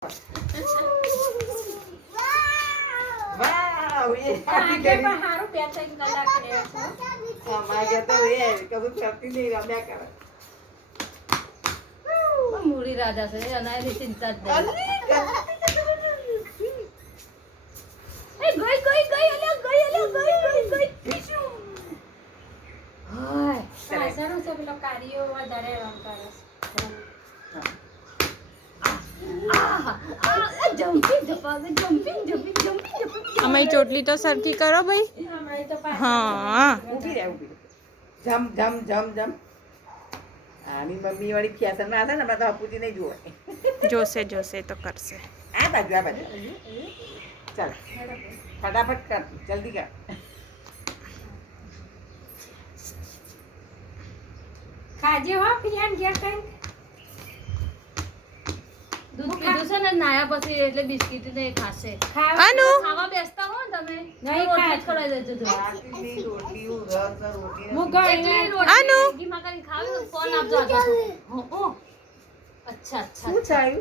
વાવ એ આગે પણ હારું 2-3 કલાક રહે છે અમારે તો એ કબૂત કરતી નહીં રમ્યા કરે મૂડી રાજા છે એનાની ચિંતા જ નહીં. એ ગઈ હાય સાસરું છે પેલો કાર્યો વધારે રમ કરે છે જમ્પિંગ અમે ચોટલી તો સરખી કરો ભાઈ. હમણાં તો હા ઊભી રહે જમ જમ જમ જમ આની મમ્મી વાળી ફેશનમાં હશે ને એમાં તો હપુજી નહીં જોવાય જોશે જોશે તો કરશે. આ બાજુ ચાલ ફટાફટ કર જલ્દી કર ખાજે હો પિયાન ઘેર કઈ દૂધ પીધું છે ને નાયા પછી એટલે બિસ્કિટ ને એ ખાશે. આનુ ખાવા બેસતા હો ને તમે નહીં રોટલી જ ખાય. ખવડાવી દેજો દૂધ. બાકીની રોટલીઓ રસ રોટલી હું ગઈ એટલી ને રોટલી આનુ? મેગીમાં કરીને ખાવી હોય તો ફોન આપજો આજે. હો, હો. અચ્છા અચ્છા શું થયું